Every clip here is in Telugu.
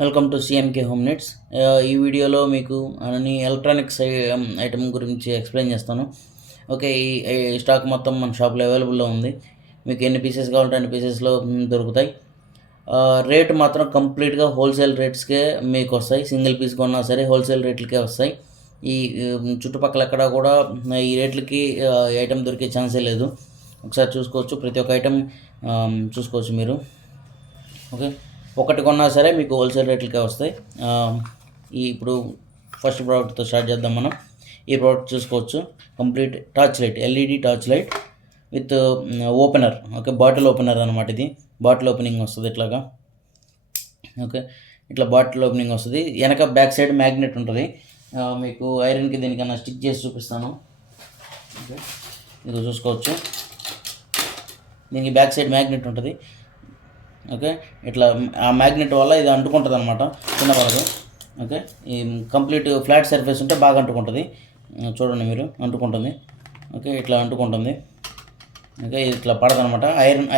Welcome to CMK home needs. ఈ వీడియోలో మీకు అన్ని ఎలక్ట్రానిక్స్ ఐటమ్ గురించి ఎక్స్ప్లెయిన్ చేస్తాను. ఓకే, ఈ స్టాక్ మొత్తం మన షాప్లో అవైలబుల్లో ఉంది. మీకు ఎన్ని పీసెస్ కావాలంటే అన్ని పీసెస్లో దొరుకుతాయి. రేట్ మాత్రం కంప్లీట్గా హోల్సేల్ రేట్స్కే మీకు వస్తాయి. సింగిల్ పీస్ కొన్నా సరే హోల్సేల్ రేట్లకే వస్తాయి. ఈ చుట్టుపక్కల ఎక్కడ కూడా ఈ రేట్లకి ఐటమ్ దొరికే ఛాన్సే లేదు. ఒకసారి చూసుకోవచ్చు, ప్రతి ఒక్క ఐటమ్ చూసుకోవచ్చు మీరు. ఓకే, ఒకటి కొన్నా సరే మీకు హోల్సేల్ రేట్లకే వస్తాయి. ఇప్పుడు ఫస్ట్ ప్రోడక్ట్తో స్టార్ట్ చేద్దాం మనం. ఈ ప్రోడక్ట్ చూసుకోవచ్చు, complete torch light, LED torch light with opener. Okay, bottle opener అనమాట. ఇది బాటిల్ ఓపెనింగ్ వస్తుంది ఇట్లాగా. ఓకే, ఇట్లా బాటిల్ ఓపెనింగ్ వస్తుంది. వెనక బ్యాక్ సైడ్ మ్యాగ్నెట్ ఉంటుంది. మీకు ఐరన్కి దీనికన్నా స్టిక్ చేసి చూపిస్తాను. ఓకే, ఇది చూసుకోవచ్చు, దీనికి బ్యాక్ సైడ్ మ్యాగ్నెట్ ఉంటుంది. ఓకే, ఇట్లా ఆ మ్యాగ్నెట్ వల్ల ఇది అంటుకుంటుంది అనమాట, చిన్న పడదు. ఓకే, ఈ కంప్లీట్ ఫ్లాట్ సర్ఫేస్ ఉంటే బాగా అంటుకుంటుంది. చూడండి మీరు, అంటుకుంటుంది. ఓకే, ఇట్లా అంటుకుంటుంది. ఓకే, ఇట్లా పడదు అనమాట.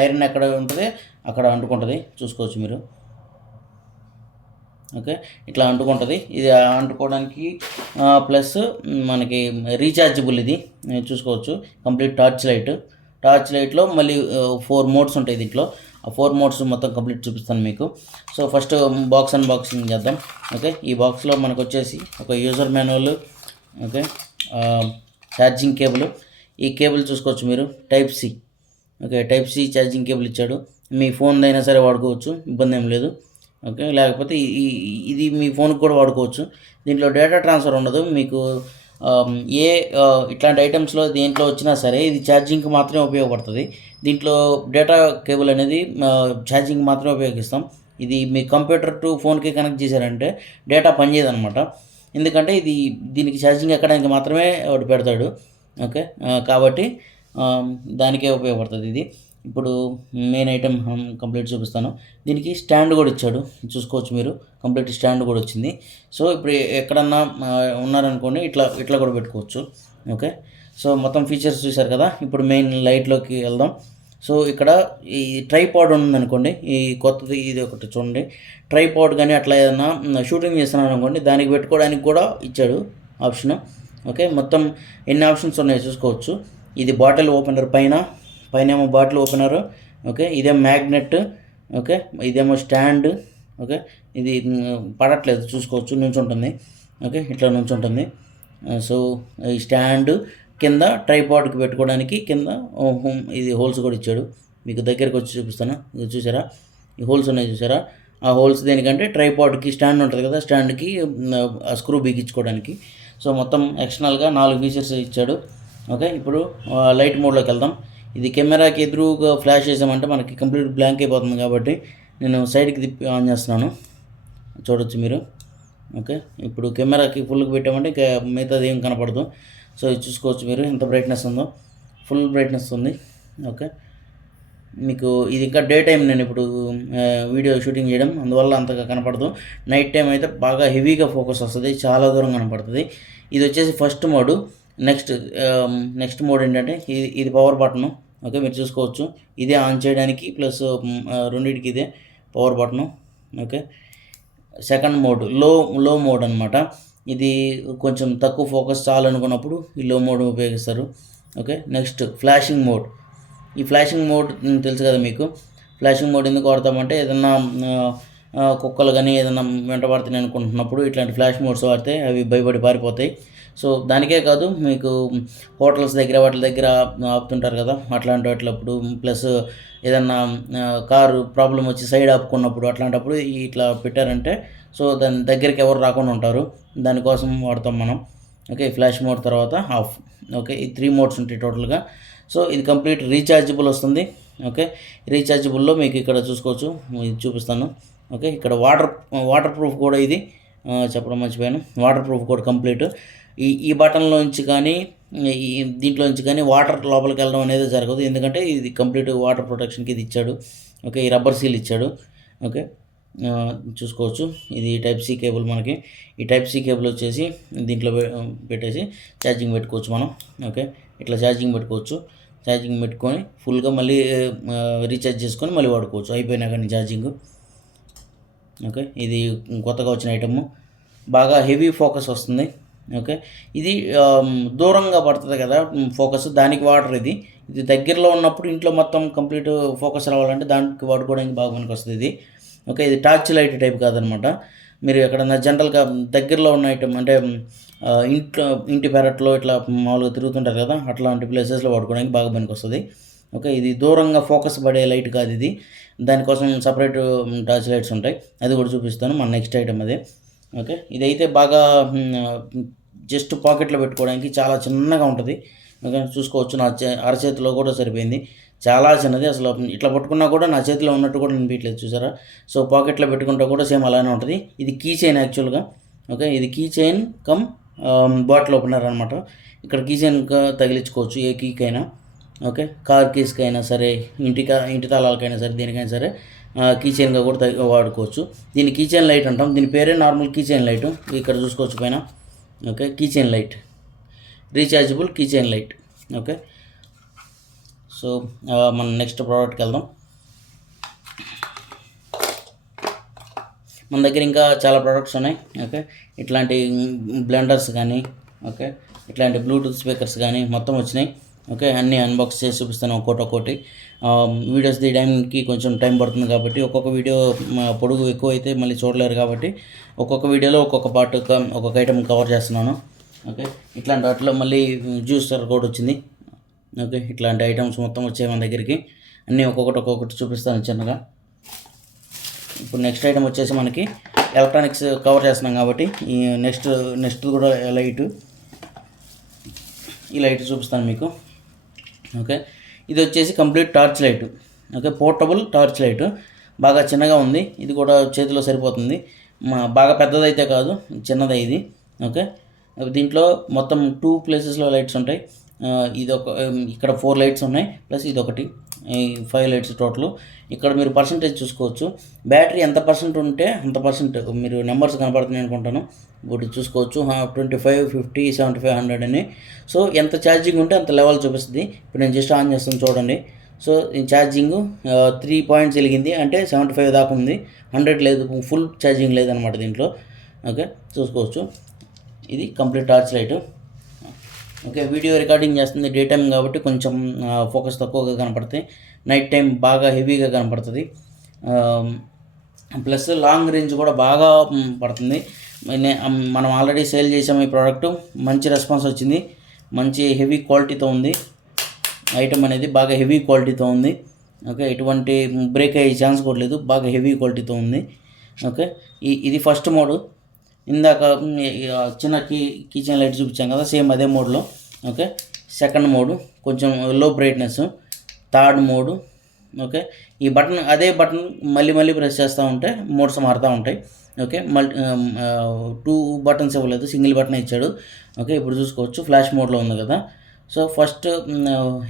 ఐరన్ ఎక్కడ ఉంటుంది అక్కడ అంటుకుంటుంది, చూసుకోవచ్చు మీరు. ఓకే, ఇట్లా అంటుకుంటుంది. ఇది అంటుకోవడానికి ప్లస్ మనకి రీఛార్జబుల్. ఇది చూసుకోవచ్చు, కంప్లీట్ టార్చ్ లైట్లో మళ్ళీ 4 మోడ్స్ ఉంటాయి దీంట్లో. ఆ 4 మోడ్స్ మొత్తం కంప్లీట్ చూపిస్తాను మీకు. సో ఫస్ట్ బాక్స్ అన్బాక్సింగ్ చేద్దాం. ఓకే, ఈ బాక్స్లో మనకు వచ్చేసి ఒక user manual. Okay, charging cable. ఈ కేబుల్ చూసుకోవచ్చు మీరు, type C. Okay, type C charging cable ఇచ్చాడు. మీ ఫోన్ అయినా సరే వాడుకోవచ్చు, ఇబ్బంది ఏం లేదు. ఓకే, లేకపోతే ఇది మీ ఫోన్కి కూడా వాడుకోవచ్చు. దీంట్లో డేటా ట్రాన్స్ఫర్ ఉండదు మీకు. ఇట్లాంటి ఐటమ్స్లో దేంట్లో వచ్చినా సరే ఇది ఛార్జింగ్కి మాత్రమే ఉపయోగపడుతుంది. దీంట్లో డేటా కేబుల్ అనేది ఛార్జింగ్ మాత్రమే ఉపయోగిస్తాం. ఇది మీ కంప్యూటర్ టు ఫోన్కి కనెక్ట్ చేశారంటే డేటా పనిచేయదనమాట. ఎందుకంటే దీనికి ఛార్జింగ్ ఎక్కడానికి మాత్రమే ఒకటి పెడతాడు. ఓకే, కాబట్టి దానికే ఉపయోగపడుతుంది ఇది. ఇప్పుడు మెయిన్ ఐటమ్ కంప్లీట్ చూపిస్తాను. దీనికి స్టాండ్ కూడా ఇచ్చాడు, చూసుకోవచ్చు మీరు. కంప్లీట్ స్టాండ్ కూడా వచ్చింది. సో ఇప్పుడు ఎక్కడన్నా ఉన్నారనుకోండి, ఇట్లా కూడా పెట్టుకోవచ్చు. ఓకే, సో మొత్తం ఫీచర్స్ చూశారు కదా. ఇప్పుడు మెయిన్ లైట్లోకి వెళ్దాం. సో ఇక్కడ ఈ ట్రైపాడ్ ఉందనుకోండి, ఈ కొత్తది ఇది ఒకటి చూడండి. ట్రైపాడ్ కానీ అట్లా ఏదైనా షూటింగ్ చేస్తున్నాను అనుకోండి, దానికి పెట్టుకోవడానికి కూడా ఇచ్చాడు ఆప్షన్. ఓకే, మొత్తం ఎన్ని ఆప్షన్స్ ఉన్నాయో చూసుకోవచ్చు. ఇది బాటిల్ ఓపెనర్ పైన ఏమో బాటిల్ ఓపెనర్. ఓకే, ఇదేమో మ్యాగ్నెట్. ఓకే, ఇదేమో స్టాండ్. ఓకే, ఇది పడట్లేదు, చూసుకోవచ్చు, నుంచుంటుంది. ఓకే, ఇట్లా నుంచుంటుంది. సో ఈ స్టాండ్ కింద ట్రైపాడ్కి పెట్టుకోవడానికి కింద ఇది హోల్స్ కూడా ఇచ్చాడు. మీకు దగ్గరికి వచ్చి చూపిస్తాను. ఇది చూసారా, ఈ హోల్స్ ఉన్నాయి చూసారా. ఆ హోల్స్ దేనికంటే ట్రైపాడ్కి స్టాండ్ ఉంటుంది కదా, స్టాండ్కి స్క్రూ బిగించుకోవడానికి. సో మొత్తం ఎక్స్టర్నల్గా 4 ఫీచర్స్ ఇచ్చాడు. ఓకే, ఇప్పుడు లైట్ మోడ్లోకి వెళ్దాం. ఇది కెమెరాకి ఎదురుగా ఫ్లాష్ చేసామంటే మనకి కంప్లీట్ బ్లాంక్ అయిపోతుంది, కాబట్టి నేను సైడ్కి తిప్పి ఆన్ చేస్తున్నాను, చూడొచ్చు మీరు. ఓకే, ఇప్పుడు కెమెరాకి ఫుల్కి పెట్టామంటే ఇంకా మిగతాది ఏం కనపడదు. సో ఇది చూసుకోవచ్చు మీరు, ఎంత బ్రైట్నెస్ ఉందో, ఫుల్ బ్రైట్నెస్ ఉంది. ఓకే, మీకు ఇది ఇంకా డే టైం నేను ఇప్పుడు వీడియో షూటింగ్ చేయడం, అందువల్ల అంతగా కనపడదు. నైట్ టైం అయితే బాగా హెవీగా ఫోకస్ వస్తుంది, చాలా దూరం కనపడుతుంది. ఇది వచ్చేసి ఫస్ట్ మోడు. నెక్స్ట్ మోడ్ ఏంటంటే ఇది పవర్ బటను. ఓకే, మీరు చూసుకోవచ్చు, ఇదే ఆన్ చేయడానికి ప్లస్ రెండింటికి ఇదే power button. Okay, second mode లో మోడ్ అనమాట. ఇది కొంచెం తక్కువ ఫోకస్ చాలనుకున్నప్పుడు ఈ లో మోడ్ ఉపయోగిస్తారు. Okay, next flashing mode. ఈ ఫ్లాషింగ్ మోడ్ తెలుసు కదా మీకు. ఫ్లాషింగ్ మోడ్ ఎందుకు వాడతామంటే ఏదన్నా కుక్కలు కానీ ఏదైనా వెంట పడుతున్నాయి అనుకుంటున్నప్పుడు ఇట్లాంటి ఫ్లాష్ మోడ్స్ వాడితే అవి భయపడి పారిపోతాయి. సో దానికే కాదు, మీకు హోటల్స్ దగ్గర వాటి దగ్గర ఆపుతుంటారు కదా, అట్లాంటప్పుడు ప్లస్ ఏదన్నా కారు ప్రాబ్లం వచ్చి సైడ్ ఆపుకున్నప్పుడు అట్లాంటప్పుడు ఇట్లా పెట్టారంటే సో దాని దగ్గరికి ఎవరు రాకుండా ఉంటారు, దానికోసం వాడతాం మనం. ఓకే, ఫ్లాష్ మోడ్ తర్వాత ఆఫ్. ఓకే, ఈ 3 మోడ్స్ ఉంటాయి టోటల్గా. సో ఇది కంప్లీట్ రీఛార్జబుల్ వస్తుంది. ఓకే, రీఛార్జబుల్లో మీకు ఇక్కడ చూసుకోవచ్చు, ఇది చూపిస్తాను. ఓకే, ఇక్కడ వాటర్ ప్రూఫ్ కూడా ఇది చెప్పడం మర్చిపోయాను. వాటర్ ప్రూఫ్ కూడా కంప్లీట్. ఈ బటన్లోంచి కానీ దీంట్లోంచి కానీ వాటర్ లోపలికి వెళ్ళడం అనేది జరగదు, ఎందుకంటే ఇది కంప్లీట్ వాటర్ ప్రొటెక్షన్కి ఇది ఇచ్చాడు. ఓకే, ఈ రబ్బర్ సీల్ ఇచ్చాడు. ఓకే, చూసుకోవచ్చు, ఇది టైప్ సి కేబుల్. మనకి ఈ టైప్ సి కేబుల్ వచ్చేసి దీంట్లో పెట్టేసి ఛార్జింగ్ పెట్టుకోవచ్చు మనం. ఓకే, ఇట్లా ఛార్జింగ్ పెట్టుకోవచ్చు. ఛార్జింగ్ పెట్టుకొని ఫుల్గా మళ్ళీ రీఛార్జ్ చేసుకొని మళ్ళీ వాడుకోవచ్చు అయిపోయినా కానీ ఛార్జింగ్. ఓకే, ఇది కొత్తగా వచ్చిన ఐటమ్, బాగా హెవీ ఫోకస్ వస్తుంది. ఓకే, ఇది దూరంగా పడుతుంది కదా ఫోకస్, దానికి వాటర్ ఇది. ఇది దగ్గరలో ఉన్నప్పుడు ఇంట్లో మొత్తం కంప్లీట్ ఫోకస్ రావాలంటే దానికి వాడుకోవడానికి బాగా పనికి వస్తుంది ఇది. ఓకే, ఇది టార్చ్ లైట్ టైప్ కాదనమాట. మీరు ఎక్కడన్నా జనరల్గా దగ్గరలో ఉన్న ఐటమ్ అంటే ఇంటి పెరట్లో ఇట్లా మామూలుగా తిరుగుతుంటారు కదా, అట్లాంటి ప్లేసెస్లో వాడుకోవడానికి బాగా పనికి వస్తుంది. ఓకే, ఇది దూరంగా ఫోకస్ పడే లైట్ కాదు ఇది, దానికోసం సపరేట్ టార్చ్ లైట్స్ ఉంటాయి, అది కూడా చూపిస్తాను మన నెక్స్ట్ ఐటమ్ అదే. ఓకే, ఇదైతే బాగా జస్ట్ పాకెట్లో పెట్టుకోవడానికి చాలా చిన్నగా ఉంటుంది. ఓకే, చూసుకోవచ్చు, నా అరచేతిలో కూడా సరిపోయింది, చాలా చిన్నది అసలు. ఇట్లా పట్టుకున్నా కూడా నా చేతిలో ఉన్నట్టు కూడా అనిపించలేదు, చూసారా. సో పాకెట్లో పెట్టుకుంటా కూడా సేమ్ అలానే ఉంటుంది. ఇది కీ చైన్ యాక్చువల్గా. ఓకే, ఇది key chain cum bottle opener అనమాట. ఇక్కడ కీ చైన్ తగిలించుకోవచ్చు ఏ కీకైనా. ఓకే, కార్ కీస్కైనా సరే, ఇంటి తాళాలకైనా సరే, దేనికైనా సరే కీ చైన్గా కూడా వాడుకోవచ్చు. దీన్ని కీ చైన్ లైట్ అంటాం, దీని పేరే నార్మల్ కీ చైన్ లైట్. ఇక్కడ చూసుకోవచ్చు పైన. Okay, key chain light, rechargeable key chain light. Okay, so మనం నెక్స్ట్ ప్రోడక్ట్కి వెళ్దాం. మన దగ్గర ఇంకా చాలా ప్రోడక్ట్స్ ఉన్నాయి. ఓకే, ఇట్లాంటి బ్లెండర్స్ కానీ, ఓకే, ఇట్లాంటి బ్లూటూత్ స్పీకర్స్ కానీ మొత్తం వచ్చినాయి. ఓకే, అన్నీ అన్బాక్స్ చేసి చూపిస్తాను ఒక్కొక్కటి. వీడియోస్ తీయడానికి కొంచెం టైం పడుతుంది కాబట్టి, ఒక్కొక్క వీడియో పొడుగు ఎక్కువ అయితే మళ్ళీ చూడలేరు కాబట్టి, ఒక్కొక్క వీడియోలో ఒక్కొక్క పార్ట్ ఒక్కొక్క ఐటమ్ కవర్ చేస్తున్నాను. ఓకే, ఇట్లాంటి వాటిలో మళ్ళీ జ్యూసర్ కూడా వచ్చింది. ఓకే, ఇట్లాంటి ఐటమ్స్ మొత్తం వచ్చాయి మన దగ్గరికి, అన్నీ ఒక్కొక్కటి చూపిస్తాను చిన్నగా. ఇప్పుడు నెక్స్ట్ ఐటమ్ వచ్చేసి మనకి ఎలక్ట్రానిక్స్ కవర్ చేస్తున్నాం కాబట్టి ఈ నెక్స్ట్ కూడా ఈ లైట్ చూపిస్తాను మీకు. ఓకే, ఇది వచ్చేసి complete torch light. Okay, portable torch light, బాగా చిన్నగా ఉంది, ఇది కూడా చేతిలో సరిపోతుంది. బాగా పెద్దదైతే కాదు, చిన్నదే ఇది. ఓకే, దీంట్లో మొత్తం 2 ప్లేసెస్లో లైట్స్ ఉంటాయి. ఇక్కడ 4 లైట్స్ ఉన్నాయి, ప్లస్ ఇది ఒకటి, 5 లైట్స్ టోటల్. ఇక్కడ మీరు పర్సంటేజ్ చూసుకోవచ్చు, బ్యాటరీ ఎంత పర్సెంట్ ఉంటే అంత పర్సెంట్, మీరు నెంబర్స్ కనపడుతున్నాయి అనుకుంటాను, ఇప్పుడు చూసుకోవచ్చు 25, 50, 75, 100 అని. సో ఎంత ఛార్జింగ్ ఉంటే అంత లెవెల్ చూపిస్తుంది. ఇప్పుడు నేను జస్ట్ ఆన్ చేస్తాను చూడండి. సో ఈ ఛార్జింగ్ 3 పాయింట్స్ వెలిగింది అంటే 75 దాకా ఉంది, 100 లేదు, ఫుల్ ఛార్జింగ్ లేదనమాట దీంట్లో. ఓకే, చూసుకోవచ్చు, ఇది complete torch light. Okay, video recording చేస్తుంది డే టైం కాబట్టి కొంచెం ఫోకస్ తక్కువగా కనపడుతుంది, నైట్ టైం బాగా హెవీగా కనపడుతుంది, ప్లస్ లాంగ్ రేంజ్ కూడా బాగా పడుతుంది. మనం ఆల్రెడీ సేల్ చేసాము ఈ ప్రోడక్ట్, మంచి రెస్పాన్స్ వచ్చింది, మంచి హెవీ క్వాలిటీతో ఉంది ఐటమ్ అనేది, బాగా హెవీ క్వాలిటీతో ఉంది. ఓకే, ఎటువంటి బ్రేక్ అయ్యే ఛాన్స్ కూడా లేదు, బాగా హెవీ క్వాలిటీతో ఉంది. ఓకే, ఇది ఫస్ట్ మోడు. ఇందాక చిన్న కిచెన్ లైట్ చూపించాం కదా, సేమ్ అదే మోడ్లో. ఓకే, సెకండ్ మోడు కొంచెం లో బ్రైట్నెస్, థర్డ్ మోడు. ఓకే, ఈ బటన్ అదే బటన్ మళ్ళీ ప్రెస్ చేస్తూ ఉంటే మోడ్స్ మారుతూ ఉంటాయి. ఓకే, 2 బటన్స్ ఇవ్వలేదు, సింగిల్ బటన్ ఇచ్చాడు. ఓకే, ఇప్పుడు చూసుకోవచ్చు ఫ్లాష్ మోడ్లో ఉంది కదా. So first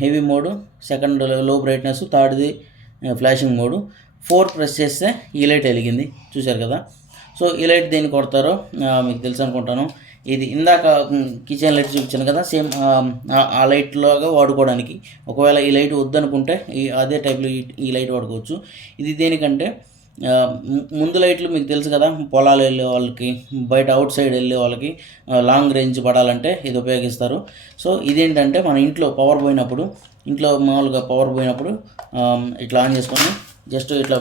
heavy mode, second లో బ్రైట్నెస్, థర్డ్ది ఫ్లాషింగ్ మోడు, 4 ప్రెస్ చేస్తే ఈ లైట్ వెలిగింది, చూశారు కదా. సో ఈ లైట్ దేన్ని కొడతారో మీకు తెలుసు అనుకుంటాను. ఇది ఇందాక కిచెన్ లైట్ చూపించాను కదా, సేమ్ ఆ లైట్ లాగా వాడుకోవడానికి. ఒకవేళ ఈ లైట్ వద్దనుకుంటే అదే టైప్లో ఈ లైట్ వాడుకోవచ్చు. ఇది దేనికంటే ముందు లైట్లు మీకు తెలుసు కదా, పొలాలు వెళ్ళే వాళ్ళకి, బయట అవుట్ సైడ్ వెళ్ళే వాళ్ళకి లాంగ్ రేంజ్ పడాలంటే ఇది ఉపయోగిస్తారు. సో ఇదేంటంటే మన ఇంట్లో పవర్ పోయినప్పుడు, మామూలుగా పవర్ పోయినప్పుడు ఇట్లా ఆన్ చేసుకొని జస్ట్ ఇట్లా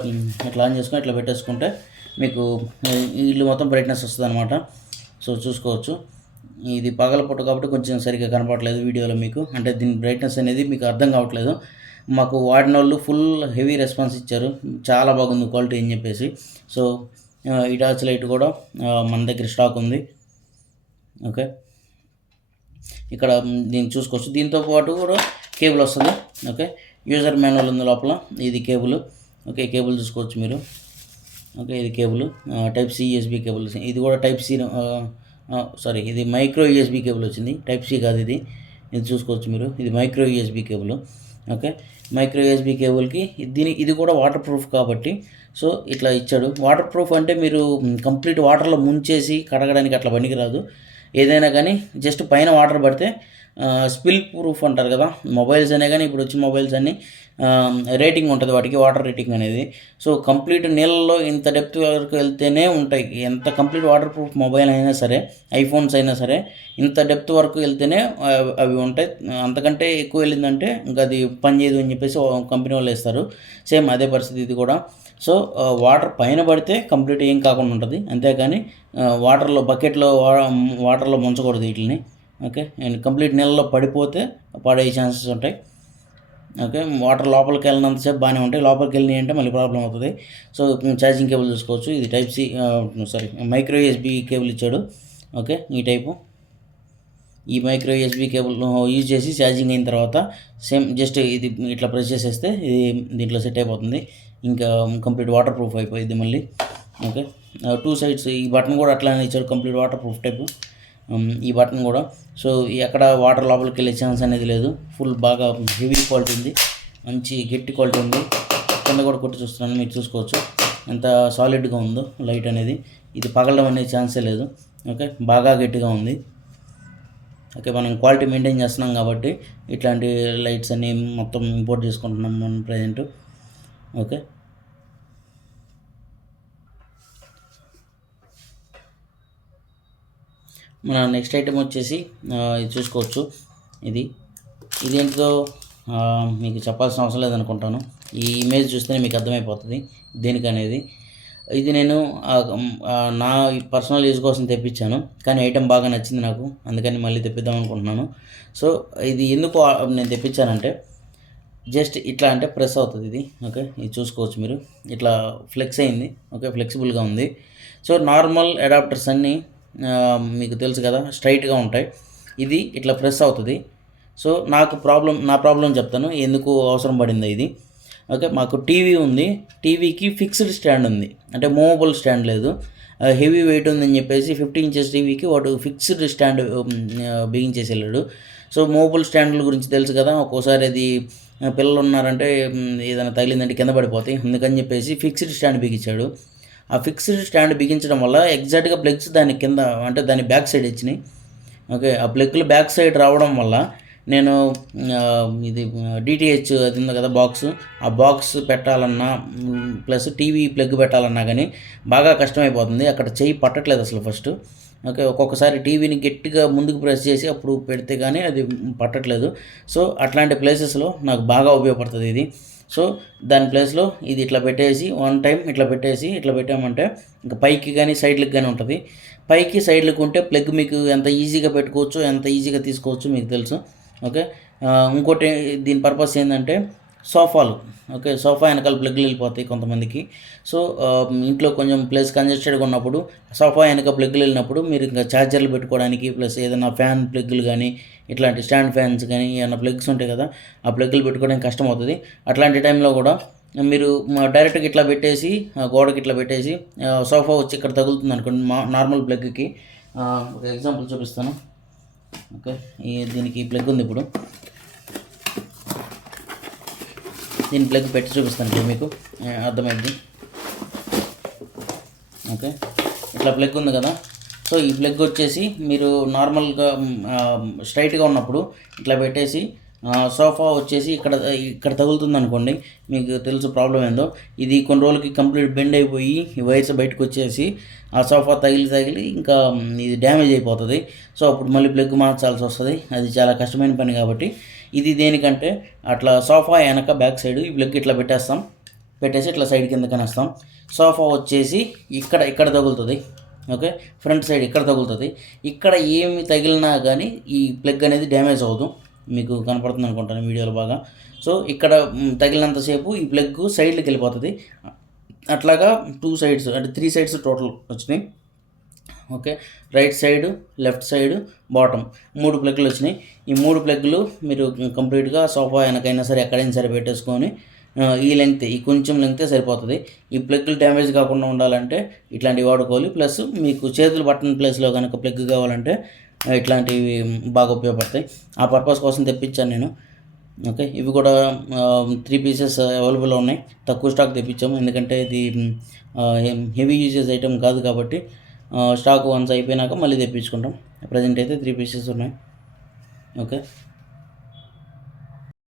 ఆన్ చేసుకొని ఇట్లా పెట్టేసుకుంటే మీకు ఇల్లు మొత్తం బ్రైట్నెస్ వస్తుంది అనమాట. సో చూసుకోవచ్చు, ఇది పగలపూట కాబట్టి కొంచెం సరిగ్గా కనపడలేదు వీడియోలో మీకు, అంటే దీని బ్రైట్నెస్ అనేది మీకు అర్థం కావట్లేదు. మాకు వాడిన వాళ్ళు ఫుల్ హెవీ రెస్పాన్స్ ఇచ్చారు, చాలా బాగుంది క్వాలిటీ అని చెప్పేసి. సో ఈ టార్చ్ లైట్ కూడా మన దగ్గర స్టాక్ ఉంది. ఓకే, ఇక్కడ దీన్ని చూసుకోవచ్చు, దీంతో పాటు కూడా కేబుల్ వస్తుంది. ఓకే, యూజర్ మాన్యువల్ ఉంది లోపల, ఇది కేబుల్. ఓకే, కేబుల్ చూసుకోవచ్చు మీరు. ఓకే, ఇది cable type C USB cable. ఇది కూడా టైప్ సి, సారీ ఇది మైక్రో యూఎస్బీ కేబుల్ వచ్చింది, టైప్ సి కాదు ఇది చూసుకోవచ్చు మీరు, ఇది micro USB cable. Okay, micro USB కేబుల్కి ఇది కూడా వాటర్ ప్రూఫ్ కాబట్టి సో ఇట్లా ఇచ్చాడు. వాటర్ ప్రూఫ్ అంటే మీరు కంప్లీట్ వాటర్లో ముంచేసి కడగడానికి అట్లా పనికిరాదు, ఏదైనా కానీ జస్ట్ పైన వాటర్ పడితే స్పిల్ ప్రూఫ్ అంటారు కదా, మొబైల్స్ అనే కానీ ఇప్పుడు వచ్చిన మొబైల్స్ అన్నీ రేటింగ్ ఉంటుంది వాటికి, వాటర్ రేటింగ్ అనేది. సో కంప్లీట్ నీళ్ళలో ఇంత డెప్త్ వరకు వెళ్తేనే ఉంటాయి. ఎంత కంప్లీట్ వాటర్ ప్రూఫ్ మొబైల్ అయినా సరే, ఐఫోన్స్ అయినా సరే, ఇంత డెప్త్ వరకు వెళ్తేనే అవి ఉంటాయి. అంతకంటే ఎక్కువ వెళ్ళిందంటే ఇంకా అది పని చేయదు అని చెప్పేసి కంపెనీ వాళ్ళు వేస్తారు. సేమ్ అదే పరిస్థితి ఇది కూడా. సో వాటర్ పైన పడితే కంప్లీట్ ఏం కాకుండా ఉంటుంది, అంతేకాని వాటర్లో బకెట్లో వాటర్లో ముంచకూడదు వీటిని. ఓకే, అండ్ కంప్లీట్ నీళ్ళలో పడిపోతే పడే ఛాన్సెస్ ఉంటాయి. ఓకే, వాటర్ లోపలికి వెళ్ళినంతసేపు బాగానే ఉంటాయి, లోపలికి వెళ్ళినాయి అంటే మళ్ళీ ప్రాబ్లం అవుతుంది. సో ఛార్జింగ్ కేబుల్ చూసుకోవచ్చు, ఇది type C micro USB cable ఇచ్చాడు. ఓకే, ఈ టైపు ఈ మైక్రో యూఎస్బీ కేబుల్ యూజ్ చేసి ఛార్జింగ్ అయిన తర్వాత సేమ్ జస్ట్ ఇది ఇట్లా ప్రెస్ చేసేస్తే ఇది దీంట్లో సెట్ అయిపోతుంది. ఇంకా కంప్లీట్ వాటర్ ప్రూఫ్ అయిపోయింది మళ్ళీ. ఓకే, 2 సైడ్స్ ఈ బటన్ కూడా అట్లానే ఇచ్చారు, కంప్లీట్ వాటర్ ప్రూఫ్ టైపు ఈ బటన్ కూడా. సో ఎక్కడ వాటర్ లోపలికి వెళ్ళే ఛాన్స్ అనేది లేదు. ఫుల్ బాగా హెవీ క్వాలిటీ ఉంది, మంచి గట్టి క్వాలిటీ ఉంది. కింద కూడా కొట్టి చూస్తున్నాను, మీరు చూసుకోవచ్చు ఎంత సాలిడ్గా ఉందో లైట్ అనేది. ఇది పగలడం అనే ఛాన్సే లేదు. ఓకే, బాగా గట్టిగా ఉంది. ఓకే, మనం క్వాలిటీ మెయింటైన్ చేస్తున్నాం కాబట్టి ఇట్లాంటి లైట్స్ అన్నీ మొత్తం ఇంపోర్ట్ చేసుకుంటున్నాం మనం ప్రజెంట్. ఓకే, మన నెక్స్ట్ ఐటెం వచ్చేసి ఇది చూసుకోవచ్చు. ఇదేంటిదో మీకు చెప్పాల్సిన అవసరం లేదనుకుంటాను. ఈ ఇమేజ్ చూస్తేనే మీకు అర్థమైపోతుంది దేనికనేది. ఇది నేను నా పర్సనల్ యూజ్ కోసం తెప్పించాను, కానీ ఐటెం బాగా నచ్చింది నాకు, అందుకని మళ్ళీ తెప్పిద్దాం అనుకుంటున్నాను. సో ఇది ఎందుకు నేను తెప్పించానంటే, జస్ట్ ఇట్లా అంటే ప్రెస్ అవుతుంది ఇది. ఓకే, ఇది చూసుకోవచ్చు మీరు, ఇట్లా ఫ్లెక్స్ అయింది. ఓకే, ఫ్లెక్సిబుల్గా ఉంది. సో నార్మల్ అడాప్టర్స్ అన్నీ మీకు తెలుసు కదా, స్ట్రైట్గా ఉంటాయి. ఇది ఇట్లా ప్రెస్ అవుతుంది. సో నా ప్రాబ్లం చెప్తాను ఎందుకు అవసరం పడింది ఇది. ఓకే, మాకు టీవీ ఉంది, టీవీకి ఫిక్స్డ్ స్టాండ్ ఉంది, అంటే మూవబుల్ స్టాండ్ లేదు. హెవీ వెయిట్ ఉందని చెప్పేసి 50 ఇంచెస్ టీవీకి వాడు ఫిక్స్డ్ స్టాండ్ బిగించేసి వెళ్ళాడు. సో మూవబుల్ స్టాండ్ల గురించి తెలుసు కదా, ఒక్కోసారి అది పిల్లలు ఉన్నారంటే ఏదైనా తగిలిందంటే కింద పడిపోతాయి, అందుకని చెప్పేసి ఫిక్స్డ్ స్టాండ్ బిగించాడు. ఆ ఫిక్స్డ్ స్టాండ్ బిగించడం వల్ల ఎగ్జాక్ట్గా ప్లగ్స్ దాని కింద, అంటే దాని బ్యాక్ సైడ్ ఇచ్చినాయి. ఓకే, ఆ ప్లగ్లు బ్యాక్ సైడ్ రావడం వల్ల నేను ఇది డిటిహెచ్ అది ఉంది కదా బాక్స్, ఆ బాక్స్ పెట్టాలన్నా ప్లస్ టీవీ ప్లగ్ పెట్టాలన్నా కానీ బాగా కష్టమైపోతుంది. అక్కడ చెయ్యి పట్టట్లేదు అసలు ఫస్ట్. ఓకే, ఒక్కొక్కసారి టీవీని గట్టిగా ముందుకు ప్రెస్ చేసి అప్పుడు పెడితే కానీ అది పట్టట్లేదు. సో అట్లాంటి ప్లేసెస్లో నాకు బాగా ఉపయోగపడుతుంది ఇది. సో దాని ప్లేస్లో ఇది ఇట్లా పెట్టేసి వన్ టైం ఇట్లా పెట్టామంటే ఇంకా పైకి కానీ సైడ్లకు కానీ ఉంటుంది. పైకి సైడ్లకు ఉంటే ప్లగ్ మీకు ఎంత ఈజీగా పెట్టుకోవచ్చు, ఎంత ఈజీగా తీసుకోవచ్చు మీకు తెలుసు. ఓకే, ఇంకోటి దీని పర్పస్ ఏంటంటే సోఫాలు. ఓకే, సోఫా వెనకాల ప్లగ్లు వెళ్ళిపోతాయి కొంతమందికి. సో ఇంట్లో కొంచెం ప్లేస్ కంజెస్టెడ్గా ఉన్నప్పుడు సోఫా వెనక ప్లగ్లు వెళ్ళినప్పుడు మీరు ఇంకా ఛార్జర్లు పెట్టుకోవడానికి ప్లస్ ఏదైనా ఫ్యాన్ ప్లగ్లు కానీ ఇట్లాంటి స్టాండ్ ఫ్యాన్స్ కానీ ఏమైనా ప్లగ్స్ ఉంటాయి కదా, ఆ ప్లగ్లు పెట్టుకోవడానికి కష్టం అవుతుంది. అట్లాంటి టైంలో కూడా మీరు డైరెక్ట్గా ఇట్లా పెట్టేసి గోడకి ఇట్లా పెట్టేసి సోఫా వచ్చి ఇక్కడ తగులుతుంది అనుకోండి నార్మల్ ప్లగ్కి. ఒక ఎగ్జాంపుల్ చూపిస్తాను. ఓకే, దీనికి ప్లగ్ ఉంది, ఇప్పుడు దీని ప్లగ్ పెట్టి చూపిస్తాను ఇప్పుడు మీకు అర్థమైంది. ఓకే, ఇట్లా ప్లగ్ ఉంది కదా. సో ఈ ప్లగ్ వచ్చేసి మీరు నార్మల్గా స్ట్రైట్గా ఉన్నప్పుడు ఇట్లా పెట్టేసి సోఫా వచ్చేసి ఇక్కడ తగులుతుంది అనుకోండి, మీకు తెలుసు ప్రాబ్లం ఏందో. ఇది కొన్ని రోజులకి కంప్లీట్ బెండ్ అయిపోయి ఈ వైర్స్ బయటకు వచ్చేసి ఆ సోఫా తగిలి ఇంకా ఇది డ్యామేజ్ అయిపోతుంది. సో అప్పుడు మళ్ళీ ప్లగ్ మార్చాల్సి వస్తుంది, అది చాలా కష్టమైన పని. కాబట్టి ఇది దేనికంటే అట్లా సోఫా వెనక బ్యాక్ సైడ్ ఈ ప్లగ్ ఇట్లా పెట్టేసి ఇట్లా సైడ్ కింద కనేస్తాం. సోఫా వచ్చేసి ఇక్కడ తగులుతుంది. ఓకే, ఫ్రంట్ సైడ్ ఇక్కడ తగులుతుంది. ఇక్కడ ఏమి తగిలినా కానీ ఈ ప్లగ్ అనేది డ్యామేజ్ అవ్వదు, మీకు కనపడుతుంది అనుకుంటాను వీడియోలో బాగా. సో ఇక్కడ తగిలినంతసేపు ఈ ప్లగ్ సైడ్కి వెళ్ళిపోతుంది. అట్లాగా 2 సైడ్స్ అంటే 3 సైడ్స్ టోటల్ వచ్చినాయి. Okay, right side, left side, bottom 3 ప్లగ్లు వచ్చినాయి. ఈ 3 ప్లగ్లు మీరు కంప్లీట్గా సోఫా వెనకైనా సరే ఎక్కడైనా సరే పెట్టేసుకొని ఈ కొంచెం లెంగ్తే సరిపోతుంది. ఈ ప్లగ్లు డ్యామేజ్ కాకుండా ఉండాలంటే ఇట్లాంటివి వాడుకోవాలి. ప్లస్ మీకు చేతులు బటన్ ప్లేస్లో కనుక ప్లగ్ కావాలంటే ఇట్లాంటివి బాగా ఉపయోగపడతాయి. ఆ పర్పస్ కోసం తెప్పించాను నేను. ఓకే, ఇవి కూడా 3 పీసెస్ అవైలబుల్ ఉన్నాయి. తక్కువ స్టాక్ తెప్పించాము, ఎందుకంటే ఇది హెవీ యూజెస్ ఐటమ్ కాదు కాబట్టి స్టాక్ వన్స్ అయిపోయినాక మళ్ళీ తెప్పించుకుంటాం. ప్రజెంట్ అయితే 3 పీసెస్ ఉన్నాయి. ఓకే.